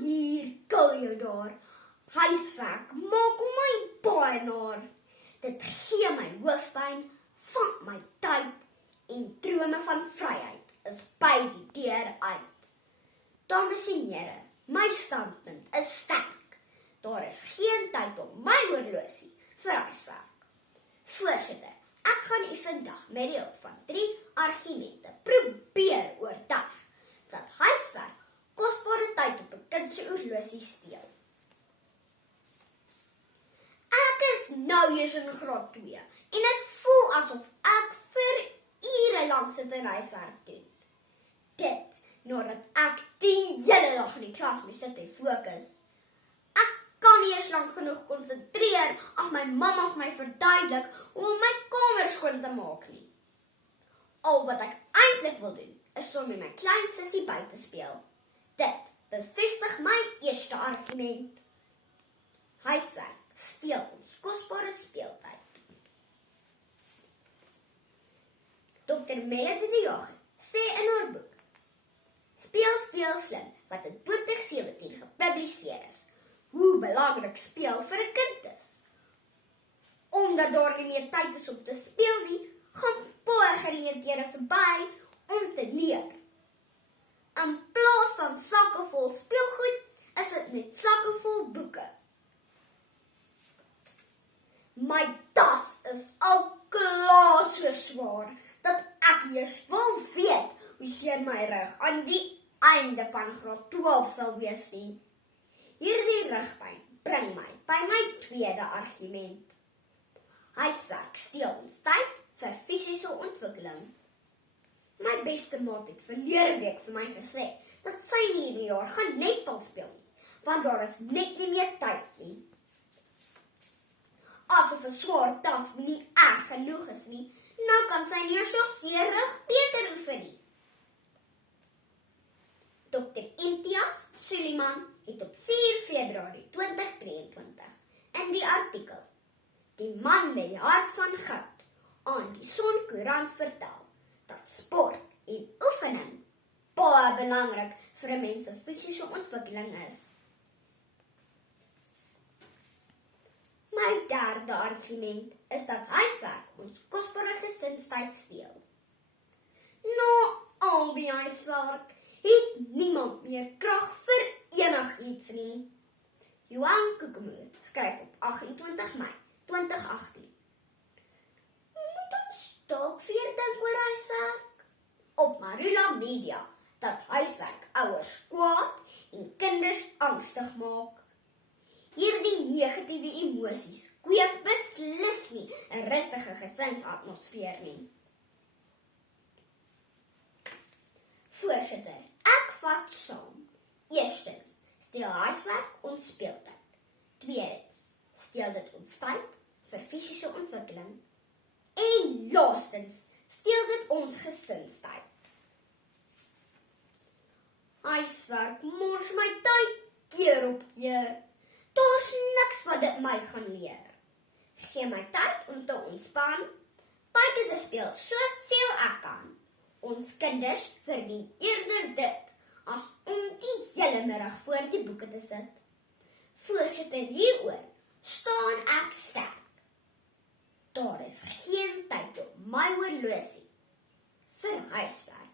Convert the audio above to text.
hier, kil jou daar. Huiswerk maak my baie naar. Dit gee my hoofpyn, vang my tyd en drome van vryheid is by die deur uit. Dames en here, my standpunt is sterk. Daar is geen tyd op my horlosie vir huiswerk. Voorsitter, ek gaan u vandag met die hulp van 3 argumente probeer oortuig dat huiswerk kosbare tyd op 'n kind se horlosie steel. Ek is nou eers in graad 2 en dit voel asof ek vir ure lank sit en huiswerk doen. Dit nadat ek die hele dag in die klas moes sit en fokus. Ek kan nie eens lank genoeg konsentreer as my mamma vir my verduidelik om my kamer skoon te maak nie. Al wat ek eintlik wil doen, is om met my klein sussie buite speel. Dit bevestig my eerste argument. Huiswerk steel ons kosbare speeltyd. Dr. Melody de Jager sê in haar boek Speel, speel slim, wat in 2017 gepubliseer is, hoe belangrik speel vir 'n kind is. Omdat daar nie meer tyd is om te speel nie, gaan baie geleenthede verby om te leer. In plaas van sakke vol speelgoed, is dit net sakke vol boeke. My tas is al klaar so swaar, dat ek eers wil weet hoe seer my rug aan die einde van graad 12 sal wees nie. Hierdie rugpyn bring my by my tweede argument. Huiswerk steel ons tyd vir fisiese ontwikkeling. My beste maat het verlede week vir my gesê, dat sy nie hierdie jaar gaan netbal speel nie, want daar is net nie meer tyd nie. Asof 'n swaar tas nie erg genoeg is nie, nou kan sy nie so seer rug beter oefen nie. Dr. Imtiaz Suliman het op 4 Februarie 2023 in die artikel Die man met die hart van goud aan die Son-Koerant vertel dat sport en oefening baie belangrik vir 'n mens se fisiese ontwikkeling is. My derde argument is dat huiswerk ons kosbare gesinstyd steel. Na al die huiswerk het niemand meer krag vir enigiets nie. Johan Kokemoer skryf op 28 Mei 2018. Moet ons dalk weer dink oor huiswerk? Op Marula Media dat huiswerk ouers kwaad en kinders angstig maak. Hierdie negatiewe emosies kweek beslis nie 'n rustige gesinsatmosfeer nie. Voorsitter, ek vat saam. Eerstens, steel huiswerk ons speeltyd. Tweedens, steel dit ons tyd vir fisiese ontwikkeling. En laastens, steel dit ons gesinstyd. Huiswerk mors my tyd keer op keer. Daar's niks wat dit my gaan leer. Gee my tyd om te ontspan, buite te speel soveel ek kan. Ons kinders verdien eerder dit, as om die hele middag voor die boeke te sit. Voorsitter, hieroor staan ek sterk. Daar is geen tyd op my horlosie vir huiswerk.